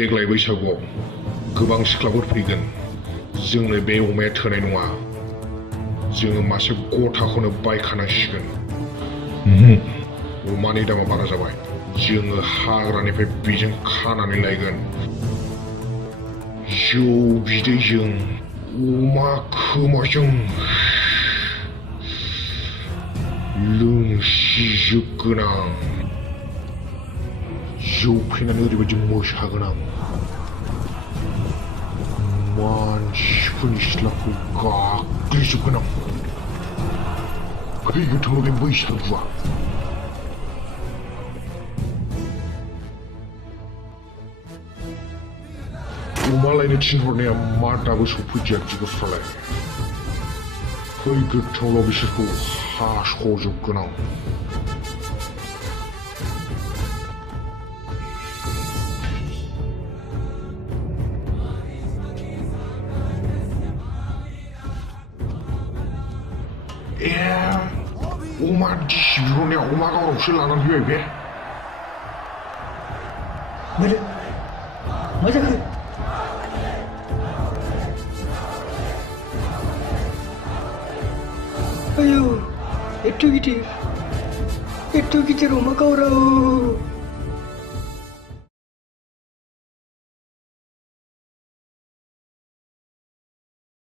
देग्लाय बैसागुआव गोबां सिख्लाफोर फैगोन जोंनो बे अमाया थोनाय नङा जोङो मासे गथाखौनो बायखानांसिगोन अमानि दामा बारा जाबाय जोङो हाग्रानिफ्राय बेजों खानानै लायगोन जौ बिदैजों अमा खोमाजों लोंसिजोबगोन आं जौ फेनानै ओरैबायदि मोसागोन आं मानसिफोरनि सिथ्लाखौ गाग्लिजोबगोन आं फैगोनथ' बे बैसागुआ अमा लायनो थिनहरनाया मा दाबो सफैदियाखै गथ'फ्रालाय फैगोनथ' बिसोरखौ हास'जोबगोन आं अमा दिसि बिहरनाया अमा गावरावसो लानानै फैबाय बे मा जाखो आयौ एथ' गिदिर अमा गावराव